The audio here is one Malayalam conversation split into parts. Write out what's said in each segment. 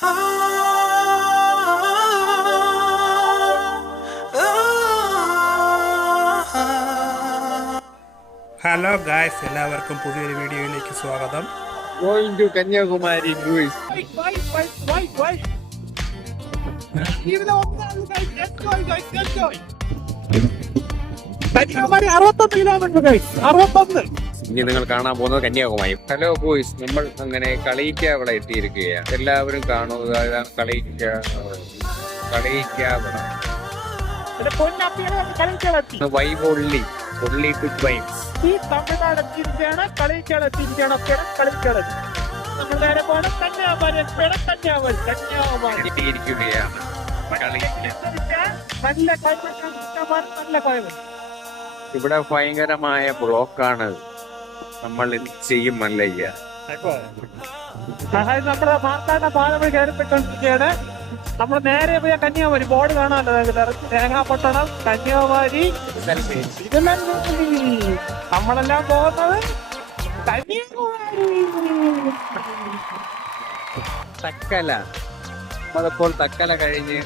ഹലോ ഗായ്സ്, എല്ലാവർക്കും പുതിയൊരു വീഡിയോയിലേക്ക് സ്വാഗതം. Going to Kanyakumari, boys. ഇനി നിങ്ങൾ കാണാൻ പോകുന്നത് കന്യാകുമാരി. ഹലോ ബോയ്സ്, നമ്മൾ അങ്ങനെ കളിയിക്ക അവിടെ എത്തിയിരിക്കുകയാണ്. എല്ലാവരും കാണുക, വൈബ് ഒള്ളി ടു വൈബ്സ്. ഈ തമിഴ്നാട് എത്തിയിരിക്കുകയാണ്, കളിയിക്കാളെത്തിയിരിക്കുകയാണ്. നമ്മൾ നേരെ പോകണം കന്യാകുമാരി. എത്തിയിരിക്കുകയാണ്. നല്ല ക്ലൈമറ്റ്. ഇവിടെ ഭയങ്കരമായ ബ്ലോക്കാണ്. നമ്മൾ ഇത് ചെയ്യും മല്ലയ്യ. നമ്മുടെ മാർത്താണ്ട പാലം കയറിപ്പോയിക്കൊണ്ടിരിക്കുകയാണ്. നമ്മൾ നേരെ പോയ കന്യാകുമാരി ബോർഡ് കാണാമല്ലോ, തേങ്ങാപട്ടണം കന്യാകുമാരി. നമ്മളെല്ലാം പോകുന്നത് കന്യാകുമാരി. തക്കല അതപ്പോൾ തക്കല കഴിഞ്ഞ്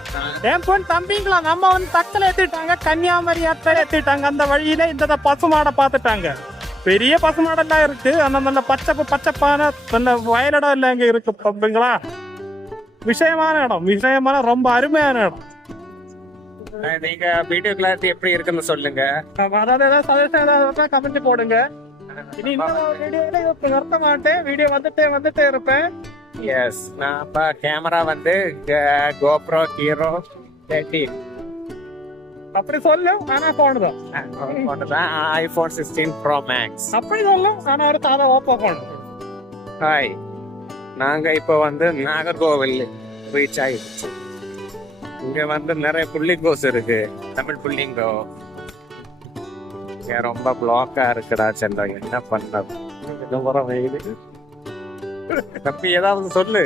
தம்பிங்களா நம்ம வந்து தக்கலை ஏத்திட்டாங்க, கன்னியாகுமரி அக்கறை ஏத்திட்டாங்க. அந்த வழியில இந்த பசுமாடை பார்த்துட்டாங்க. பெரிய பசுமாடெல்லாம் இருக்கு. அந்த நல்ல பச்சைப்பான நல்ல வயலிடம் எல்லாம் இங்க இருக்கு. தம்பிங்களா, விஷயமான ரொம்ப அருமையான இடம். நீங்க வீடியோ கிளாரிட்டி எப்படி இருக்குன்னு சொல்லுங்க. அதாவது ஏதாவது சஜஷன் ஏதாவது கமெண்ட் போடுங்க. இனி இந்த வீடியோல நிறுத்த மாட்டேன். வீடியோ வந்துட்டே இருப்பேன். எஸ், நான் இப்ப கேமரா வந்து GoPro Hero 13 அப்படி சொல்லும். ஆனா போனதான் iPhone 16 Pro Max. அப்படி சொல்லும். ஆனா ஒரு சாதா ஓப்போ போன். ஹாய், நாங்க இப்ப வந்து நாகர்கோவில் ரீச் ஆயிடுச்சு. இங்க வந்து நிறைய புள்ளிங்கோஸ் இருக்கு, தமிழ் புள்ளிங்கோ. ரொம்ப பிளாக்கா இருக்குடா செல்ல, என்ன பண்ணது? தம்பி ஏதாவது சொல்லு.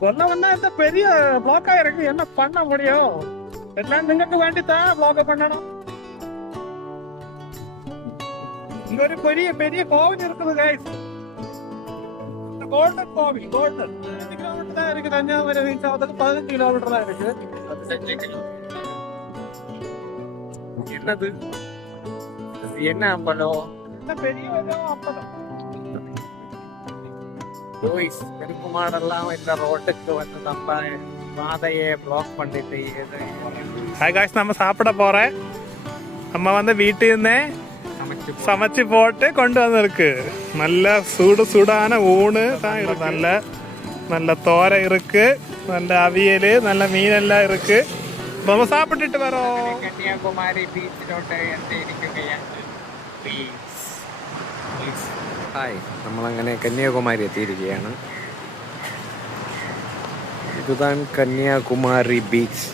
சொன்னா இந்த பெரிய பிளாக்கா இருக்கு, என்ன பண்ண முடியும்? எல்லாம் നിങ്ങൾക്ക് വേണ്ടിத்தான் பிளாக் பண்ணணும். இங்க ஒரு பெரிய கோவில் இருக்குது गाइस. கோல்டன் கோவில். 5 கிலோமீட்டர் தான் இருக்கு கன்னியாகுமரி ரீச் ஆகிறதுக்கு. 15 கிலோமீட்டர் தான் இருக்கு. என்னது என்ன அம்பலம்? பெரிய அம்பலம். பெருக்குமாடெல்லாம் இந்த ரோட்டுக்கு வந்து நம்ம பாதையை பிளாக் பண்ணிட்டு. ஹாய் காய்ஸ், நம்ம சாப்பிட போறேன். அம்மா வந்து வீட்டில் இருந்தே சமைச்சு போட்டு கொண்டு வந்திருக்கு. நல்ல சூடான ஊണ് தான் இருக்கு. நல்ல தோரை இருக்கு, நல்ல அவியல், நல்ல மீனெல்லாம் இருக்கு. நம்ம சாப்பிட்டுட்டு வரோம். കന്യാകുമാരി ബീച്ചിലോട്ട് എത്തിയിരിക്കുകയാണ്. ഹായ്, നമ്മളങ്ങനെ കന്യാകുമാരി എത്തിയിരിക്കുകയാണ്. ഇതാണ് Kanyakumari beach.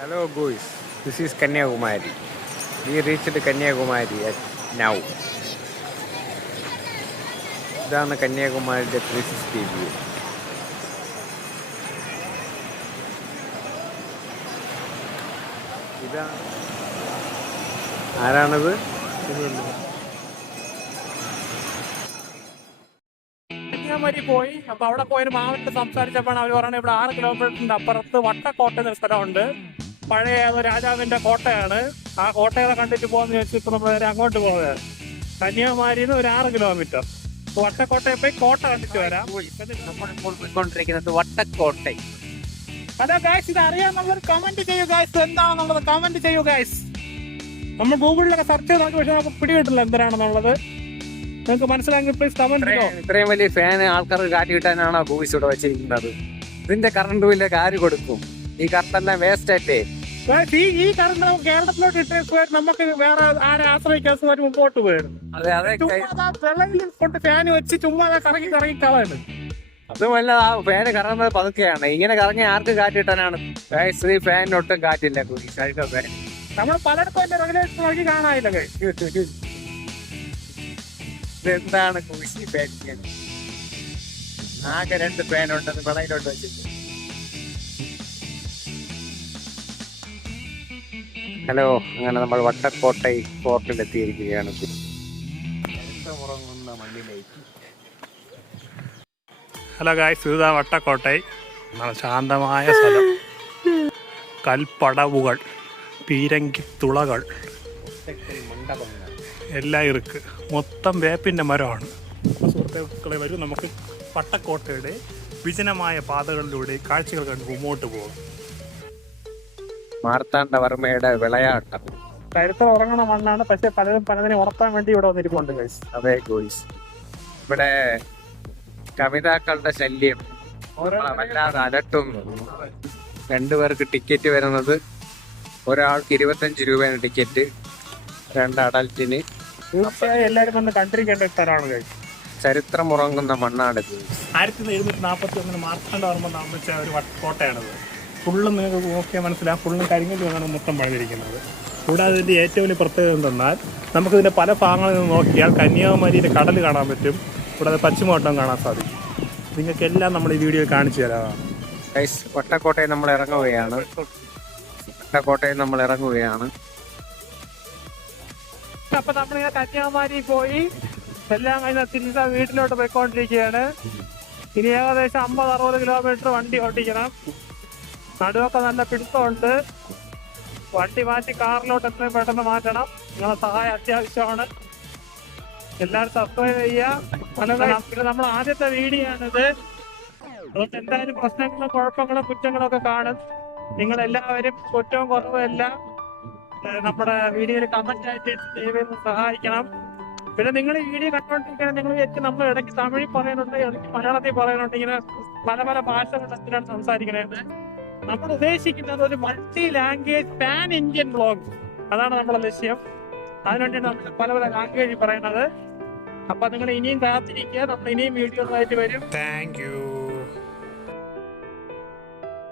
Hello boys, this is Kanyakumari. We reached Kanyakumari at now. ഇതാണ് കന്യാകുമാരിയുടെ 360 വ്യൂ. ഇതാണ് ആരാണത്? കന്യാകുമാരി പോയി. അപ്പൊ അവിടെ പോയൊരു മാമന്റെ സംസാരിച്ചപ്പോഴാണ് അവർ പറയുന്നത് ഇവിടെ 6 കിലോമീറ്ററിന്റെ അപ്പുറത്ത് വട്ടക്കോട്ട എന്നൊരു സ്ഥലമുണ്ട്. പഴയ രാജാവിന്റെ കോട്ടയാണ്. ആ കോട്ടയെ കണ്ടിട്ട് പോകുന്ന ചോദിച്ചു. ഇപ്പൊ നമ്മൾ നേരെ അങ്ങോട്ട് പോകുന്നത് കന്യാകുമാരിന്ന് ഒരു 6 കിലോമീറ്റർ. വട്ടക്കോട്ടയെ പോയി കോട്ട കണ്ടിട്ട് വരാം. നമ്മളിപ്പോൾ പോയിക്കൊണ്ടിരിക്കുന്നത് വട്ടക്കോട്ട. അതെ ഗായ്സ്, ഇത് അറിയാന്നുള്ളത് കമന്റ് ചെയ്യൂ ഗായ്സ്. എന്താണെന്നുള്ളത് കമന്റ് ചെയ്യൂ ഗായ്സ്. നമ്മൾ ഗൂഗിളിലൊക്കെ സെർച്ച് ചെയ്ത് നോക്കി, പക്ഷെ നമുക്ക് പിടികിട്ടില്ല എന്തിനാണെന്നുള്ളത്. നിങ്ങൾക്ക് മനസ്സിലാക്കി പ്ലീസ് കമന്റ് ചെയ്യോ. ഇത്രയും വലിയ ഫാൻ ആൾക്കാർക്ക് കാറ്റ് കിട്ടാനാണോ ബോയ്സ് ഇവിടെ വെച്ചിരിക്കുന്നത്? ഇതിന്റെ കറണ്ട് ബില്ലൊക്കെ ആര് കൊടുക്കും? ഈ കറണ്ടെല്ലാം വേസ്റ്റ് ആയിട്ടേ. ഈ കറണ്ട് കേരളത്തിലോട്ട് ഇട്ട് നമുക്ക് വേറെ ആരെ ആശ്രയിക്കാത്ത മുമ്പോട്ട് പോയിരുന്നു. കൊണ്ട് ഫാൻ വെച്ച് ചുമ്മാ കറങ്ങി കളയുന്നത്. അതുമല്ല, ആ ഫാന് കറങ്ങുന്നത് പതുക്കെയാണ്. ഇങ്ങനെ കറങ്ങി ആർക്ക് കാറ്റ് കിട്ടാനാണ്? ഈ ഫാനിനൊട്ടും കാറ്റില്ല. നമ്മൾ പലർക്കും എന്റെ റെഗുലേഷൻ നോക്കി കാണാനില്ല. ഇതെന്താണ് കുരിശി ഫാൻ? ആകെ 2 ഫാനുണ്ടെന്ന് വെളയിലോട്ട് വെച്ചിട്ട്. ഹലോ, അങ്ങനെ നമ്മൾ വട്ടക്കോട്ടൈ ഫോർട്ടിൽ എത്തിയിരിക്കുകയാണ്. ചരിത്രമുറങ്ങുന്ന മണ്ണിലേക്ക്. ഹലോ ഗായ്സ്, ഇതാ വട്ടക്കോട്ടൈ. നല്ല ശാന്തമായ സ്ഥലം. കൽപ്പടവുകൾ, പീരങ്കി തുളകൾ മണ്ഡപങ്ങൾ എല്ലാം ഇருக்கு. മൊത്തം വേപ്പിൻ്റെ മരമാണ്. സുഹൃത്തുക്കളെ, വരും നമുക്ക് വട്ടക്കോട്ടയുടെ വിജനമായ പാതകളിലൂടെ കാഴ്ചകൾ കണ്ട് മുമ്പോട്ട് പോകാം. മാർത്താണ്ഡവർമ്മയുടെ വിളയാട്ടം. ചരിത്രം ഉറങ്ങണ മണ്ണാണ്, പക്ഷെ പലരും പലതിനെ ഉറപ്പാൻ വേണ്ടി ഇവിടെ വന്നിരിപ്പുണ്ട് ഗൈസ്. അതെ ഗോയ്സ്, ഇവിടെ കവിതാക്കളുടെ ശല്യം വല്ലാതെ അലട്ടുന്നു. 2 പേർക്ക് ടിക്കറ്റ് വരുന്നത്, ഒരാൾക്ക് 25 രൂപയാണ് ടിക്കറ്റ്, 2 അഡൽറ്റിന്. തീർച്ചയായും എല്ലാവരും വന്ന് കണ്ടിരിക്കേണ്ട സ്ഥലമാണ് ഗൈസ്. ചരിത്രമുറങ്ങുന്ന മണ്ണാണ്. 1741 മാർത്താണ്ഡവർമ്മ നിർമ്മിച്ച ഒരു കോട്ടയാണത്. ഫുള്ളും നിങ്ങൾക്ക് നോക്കിയാൽ മനസ്സിലാവും, ഫുള്ളും കരിങ്കല്ല് കൊണ്ടാണ് മൊത്തം പണിതിരിക്കുന്നത്. കൂടാതെ ഇതിൻ്റെ ഏറ്റവും വലിയ പ്രത്യേകത എന്തെന്നാൽ, നമുക്കിതിൻ്റെ പല ഭാഗങ്ങളിൽ നിന്ന് നോക്കിയാൽ കന്യാകുമാരിയിലെ കടൽ കാണാൻ പറ്റും. കൂടാതെ പശ്ചിമഘട്ടം കാണാൻ സാധിക്കും. നിങ്ങൾക്കെല്ലാം നമ്മൾ ഈ വീഡിയോയിൽ കാണിച്ചു തരാം. ഗൈസ്, വട്ടക്കോട്ടയിൽ നമ്മൾ ഇറങ്ങുകയാണ്. അപ്പൊ നമ്മളിങ്ങനെ കന്യാകുമാരി പോയി എല്ലാം കഴിഞ്ഞ തിരിച്ച വീട്ടിലോട്ട് പോയിക്കൊണ്ടിരിക്കുകയാണ്. ഇനി ഏകദേശം 50-60 കിലോമീറ്റർ വണ്ടി ഓടിക്കണം. നടുവൊക്കെ നല്ല പിടുത്തമുണ്ട്. വണ്ടി മാറ്റി കാറിലോട്ട് എത്രയും പെട്ടെന്ന് മാറ്റണം. നിങ്ങളെ സഹായം അത്യാവശ്യമാണ്. എല്ലാവരും സബ്സ്ക്രൈബ് ചെയ്യുക. പിന്നെ നമ്മൾ ആദ്യത്തെ വീഡിയോ ആണിത്. അതുകൊണ്ട് എന്തായാലും പ്രശ്നങ്ങളും കുഴപ്പങ്ങളും കുറ്റങ്ങളും ഒക്കെ കാണും. നിങ്ങളെല്ലാവരും കുറ്റവും കുറവും എല്ലാം നമ്മുടെ വീഡിയോയിൽ കമന്റ് ആയിട്ട് ദയവേത് സഹായിക്കണം. പിന്നെ നിങ്ങൾ ഈ വീഡിയോ കണ്ടുകൊണ്ടിരിക്കണം, നിങ്ങൾ വിചാരിക്കും നമ്മൾ ഇടയ്ക്ക് തമിഴിൽ പറയുന്നുണ്ട്, ഇടയ്ക്ക് മലയാളത്തിൽ പറയുന്നുണ്ട്, ഇങ്ങനെ പല പല ഭാഷകളിലാണ് സംസാരിക്കുന്നത്. നമ്മൾ ഉദ്ദേശിക്കുന്നത് ഒരു multi language pan Indian blog. അതാണ് നമ്മുടെ ലക്ഷ്യം. അതിനുവേണ്ടിയാണ് നമ്മൾ പല പല ലാംഗ്വേജിൽ പറയുന്നത്. അപ്പൊ നിങ്ങൾ ഇനിയും കാത്തിരിക്കുക, നമ്മൾ ഇനിയും വീഡിയോകളായിട്ട് വരും. Thank you.